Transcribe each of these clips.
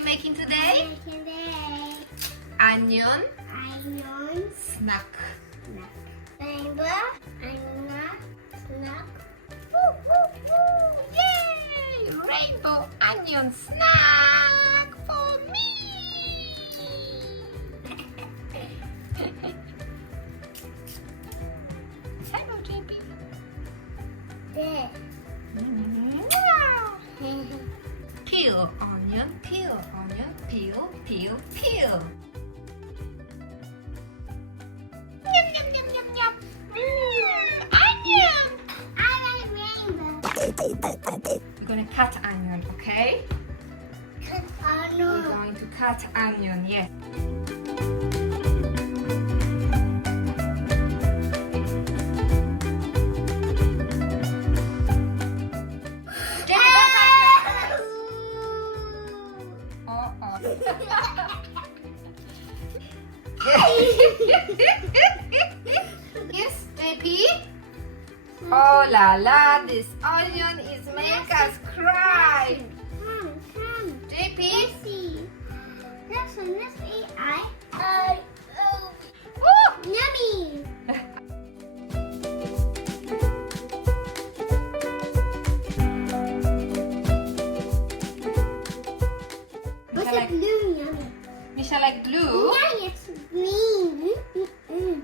you making today? Today, Onion onions, snack. rainbow, onion, snack. Woo, woo, woo. Yay! Rainbow onion snack for me. Hello, JP. There. Peel onion, peel onion, peel, peel, peel. Yum, yum, yum, yum, yum. Onion. I like rainbow. You're gonna cut onion, okay? Cut We're onion. going to cut onion, yes. Yes, JP. Oh la la, this onion is make us cry. Come. JP. Let's see. Let's eat. Oh. Yummy. What's Misha the like, blue yummy? Misha like blue. Yeah, it's green.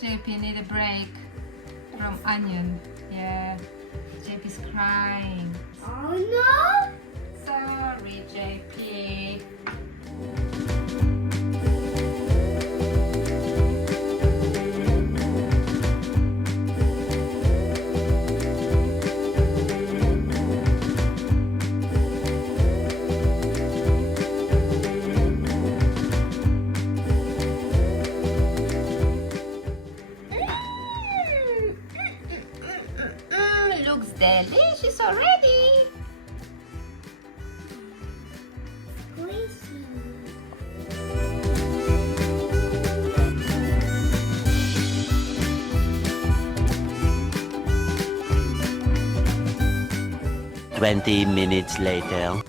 JP need a break from onion. Yeah, JP's crying. Oh no! Sorry, JP. Looks delicious already. Squishy. 20 minutes later.